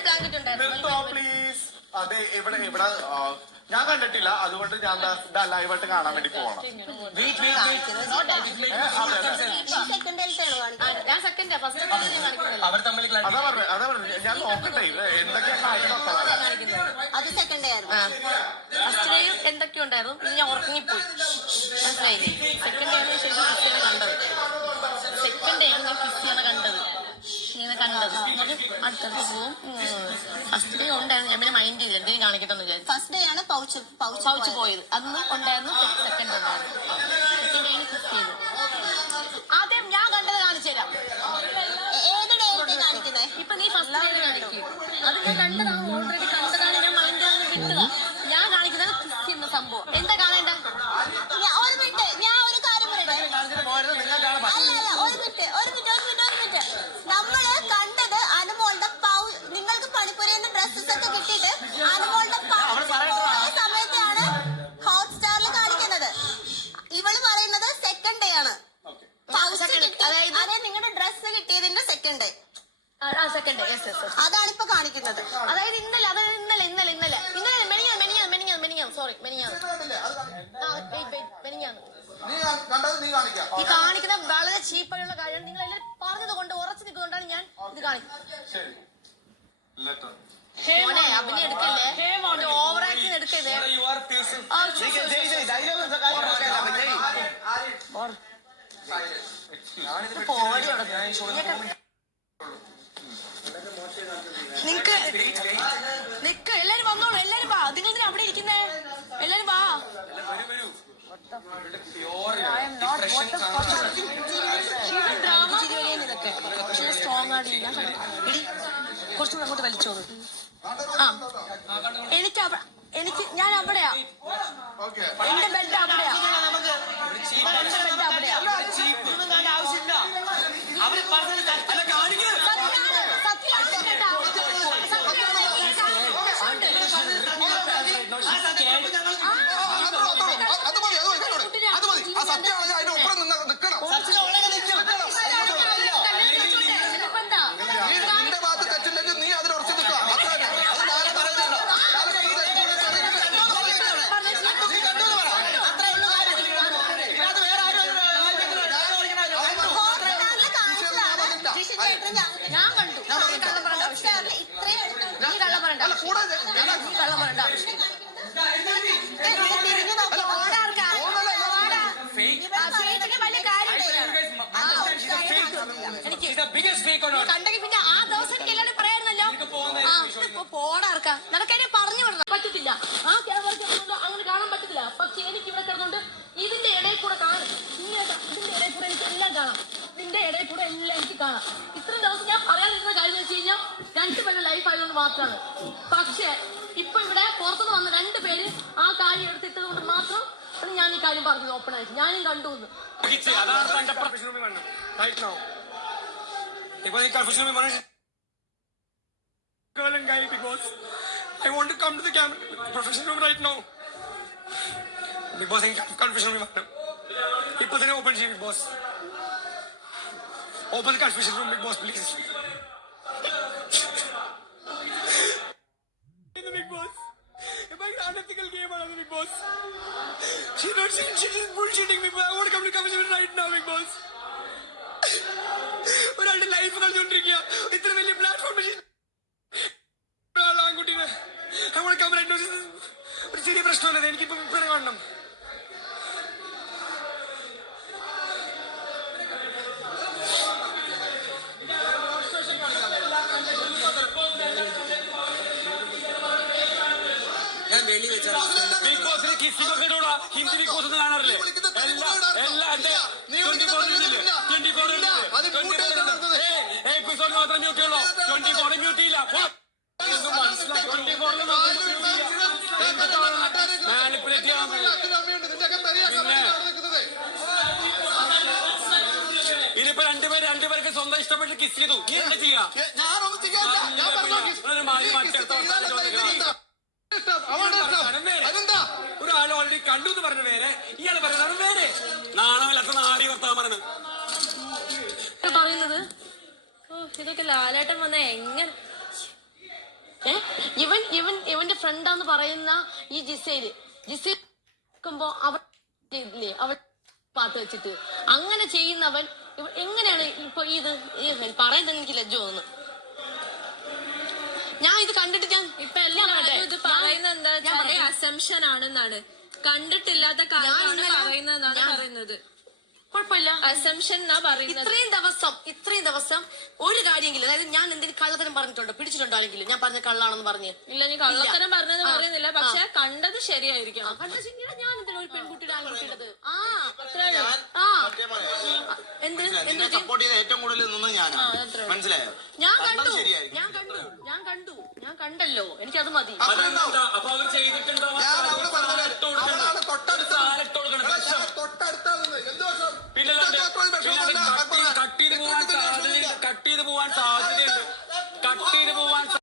Blanket ഉണ്ടായിരുന്നു അതെ ഇവിടെ ഇവിടെ ഞാൻ കണ്ടിട്ടില്ല. അതുകൊണ്ട് ഞാൻ ലൈവായിട്ട് കാണാൻ വേണ്ടി പോകണം ഏ, അതെ പറഞ്ഞു അതാ പറഞ്ഞു. ഞാൻ നോക്കട്ടെ ഇത് കാണിക്കുന്നത് അത് സെക്കൻഡ് ആയിരുന്നു. ഫസ്റ്റ് എന്തൊക്കെ ഉണ്ടായിരുന്നു. പിന്നെ ഞാൻ ഉറങ്ങിപ്പോയി. മനസ്സിലായില്ലേ? സെക്കൻഡ് ഡേന് ശരിക്കും കണ്ടത്. സെക്കൻഡ് ഡേ ഞാൻ ക്രിസ്ത്യാനെ കണ്ടത്. ഇങ്ങനെ കണ്ടത്. എന്നിട്ട് അടുത്തടുത്ത് പോവും ഫസ്റ്റ് ഡേ ഉണ്ടായിരുന്നു. ഞാൻ പിന്നെ മൈൻഡ് ചെയ്തില്ല. എന്തെങ്കിലും കാണിക്കട്ടെ എന്ന് വിചാരിച്ചു. ഫസ്റ്റ് ഡേ ആണ് പൗച്ച് പൗച്ച് പൗച്ച് പോയത്. അന്ന് ഉണ്ടായിരുന്നു സെക്കൻഡ് ഉണ്ടായിരുന്നു. സെക്കൻഡ് ചെയ്തു. ആദ്യം ഞാൻ കണ്ടത് കാണിച്ചു തരാം. ഏത് ഡേ കാണിക്കുന്നത് ഇപ്പൊ നീ ഫസ്റ്റ് ഡേ കാണിക്കും. അത് ഞാൻ കണ്ടതാണ് ഞാൻ മൈൻഡ് ആണെന്ന് വിട്ടതാ ഞാൻ കാണിക്കുന്നത് കിസ് എന്ന സംഭവം എന്താ കാണേണ്ട ഒരു മിനിറ്റ് ഞാൻ ഒരു കാര്യം പറയട്ടെ പോയത് നിങ്ങൾക്കാണ് അല്ല അല്ല ഒരു മിനിറ്റ് ഒരു മിനിറ്റ് ഒരു മിനിറ്റ് ഒരു മിനിറ്റ് നമ്മൾ കണ്ടത് അനുമോളുടെ പൗ നിങ്ങൾക്ക് പണിപ്പുരയിൽ ഡ്രസ്സസ് ഒക്കെ കിട്ടിയിട്ട് അനുമോളുടെ അവൾ പറയട്ടെ. പൗച്ച് സമയത്താണ് ഹോട്ട്സ്റ്റാറിൽ കാണിക്കുന്നത് ഇവൾ പറയുന്നത് സെക്കൻഡ് ഡേ ആണ് പൗച്ച് Second, കിട്ടി അതായത് അതെ നിങ്ങളുടെ ഡ്രസ്സ് കിട്ടിയതിന്റെ സെക്കൻഡ് ഡേ ആ സെക്കൻഡ് യെസ് യെസ് അതാണ് ഇപ്പൊ കാണിക്കുന്നത് അതായത് ഇന്നലെ അതായത് ഇന്നലെ ഇന്നലെ ഇന്നലെ ഇന്നലെ മെനിയാൻ മെനിയാൻ മെനിയാൻ മെനിയാൻ സോറി മെനിയാൻ ആ wait, നീ കണ്ടത് നീ കാണിക്കാം. ഈ കാണിക്കുന്ന വളരെ ചീപ്പായുള്ള കാര്യമാണ്. നിങ്ങൾ എല്ലാം പറഞ്ഞത് കൊണ്ട് ഉറച്ചു നിൽക്കുന്നതുകൊണ്ടാണ് ഞാൻ ഇത് കാണിക്കുന്നത്. എടുക്കരുത് കാര്യം. നിങ്ങക്ക് നിക്ക് എല്ലാരും വന്നോളൂ എല്ലാരും വാ. നിങ്ങൾ അവിടെ ഇരിക്കുന്നേ? എല്ലാരും വാ. ഇതൊക്കെ. പക്ഷേ സ്ട്രോങ് ആണ് ഞാൻ അങ്ങോട്ട് വലിച്ചോളൂ. ആ. എനിക്ക് എനിക്ക് ഞാൻ അവിടെയാ. ഓക്കെ എന്റെ ബെഡ് അവിടെയാ നീ വലിയ കാര്യമില്ല എനിക്ക് ബിഗസ്റ്റ് ഫേക്ക് നീ കണ്ടെങ്കിൽ പിന്നെ ആ ദിവസം എനിക്ക് എല്ലാവരും പറയായിരുന്നല്ലോ ആ ഇപ്പൊ പോടാർക്കാ നിനക്കെന്നെ പറഞ്ഞു വിടണം പറ്റത്തില്ല ആ ക്യാമറയ്ക്ക് അങ്ങനെ കാണാൻ പറ്റത്തില്ല പക്ഷെ എനിക്ക് ഇവിടെ കിടന്നുകൊണ്ട് ഇതിന്റെ ഇടയിൽ കൂടെ കാണും ഇങ്ങനെ ഇതിന്റെ ഇടയിൽ കൂടെ എനിക്ക് എല്ലാം കാണാം ഇതിന്റെ ഇടയിൽ കൂടെ എല്ലാം എനിക്ക് കാണാം. ഇത്രയും ദിവസം ഞാൻ പറയാതിരുന്ന കാര്യം വെച്ച് കഴിഞ്ഞാൽ രണ്ടുപേരുടെ ലൈഫ് ആയതുകൊണ്ട് മാത്രമാണ്. പക്ഷെ ഇപ്പൊ ഇവിടെ പുറത്തുനിന്ന് വന്ന രണ്ട് പേര് ആ കാര്യം എടുത്തിട്ടത് കൊണ്ട് മാത്രം ഞാൻ ഈ കാര്യം പറഞ്ഞത് ഓപ്പൺ ആയിട്ട്. ഞാനും കണ്ടു girl and guy because I want to come to the camera. Professional room right now. Big boss എനിക്ക് കൺഫ്യൂഷൻ റൂമിൽ വേണം. ഇപ്പൊ തന്നെ ഓപ്പൺ ചെയ്യും big boss Open the confession room, Big Boss, please. the Big Boss. If I an unethical game out of the Big Boss. She, not, she, she's bullshitting me, but I want to come to confession right now, Big Boss. Big ബോസിന് kissing ഒക്കെ ഇടൂടാ Hindi big boss കാണാറില്ലേ എല്ലാ എല്ലാ twenty four twenty four episode മാത്രം mute ഉള്ളൂ twenty four mute ചെയ്യില്ല twenty ഫോറിൽ മാനിപ്പുലേറ്റ് ചെയ്യാൻ ഇതിപ്പോ രണ്ടുപേര് രണ്ടുപേർക്ക് സ്വന്തം ഇഷ്ടപ്പെട്ട് കിസ് ചെയ്തു നീ എന്താ ചെയ്യാ ഒരാൾ ഓൾറെഡി കണ്ടു എന്ന് പറഞ്ഞ പേരെ ഇയാൾ പറയുന്നതാണ് പേര് നാണമില്ലാത്ത നാടി വർത്താൻ പറഞ്ഞു പറയുന്നത്? ഓ, ഇതൊക്കെ ലാലേട്ടൻ വന്ന. എങ്ങനെ? ഏ? ഇവൻ ഇവൻ ഇവന്റെ ഫ്രണ്ടാന്ന് പറയുന്ന ഈ ജിസേൽ. ജിസേൽ ക്കുമ്പോ അവൻ ചെയ്തില്ലേ അവൾ പാട്ട് വെച്ചിട്ട്. അങ്ങനെ ചെയ്യുന്നവൻ എങ്ങനെയാണ് ഇപ്പൊ ഇത്? പറയുന്നത് എനിക്ക് ലജ്ജ തോന്നുന്നു കണ്ടിട്ട് ഞാൻ ഇപ്പൊ എല്ലാം ഇത് പറയുന്നത് എന്താ ഞാൻ അസംഷൻ ആണെന്നാണ്. കണ്ടിട്ടില്ലാത്ത കാര്യമാണ് പറയുന്നതെന്നാണ് പറയുന്നത്. കുഴപ്പമില്ല. അസംഷൻ എന്നാ പറയുന്നത്? ഇത്രയും ദിവസം ഇത്രയും ദിവസം ഒരു കാര്യമെങ്കിലും അതായത് ഞാൻ എന്തെങ്കിലും കള്ളത്തരം പറഞ്ഞിട്ടുണ്ടോ പിടിച്ചിട്ടുണ്ടോ ആരെങ്കിലും? ഞാൻ പറഞ്ഞ കള്ളാണെന്ന് പറഞ്ഞു. ഇല്ല ഞാൻ കള്ളത്തരം. പറഞ്ഞത് പറയുന്നില്ല. പക്ഷെ കണ്ടത് ശരിയായിരിക്കും കണ്ടത് ശരിയാണ് ഞാൻ എന്തിനാ ഒരു പെൺകുട്ടിയുടെ ആ അത്രേ ഉള്ളൂ. ആ സത്യമായി. എന്ത് മനസ്സിലായോ? നിന്നെ എന്ത് സപ്പോർട്ട് ചെയ്ത് ഏറ്റവും കൂടുതൽ ഞാനാണ്. അത്രേ ഉള്ളൂ. മനസ്സിലായോ? ഞാൻ കണ്ടു. ശരിയായിരിക്കും. ഞാൻ കണ്ടു. ഞാൻ കണ്ടു. ഞാൻ കണ്ടല്ലോ. എനിക്കത് മതി? അപ്പൊ അവർ ചെയ്തിട്ടുണ്ടോ? ഞാൻ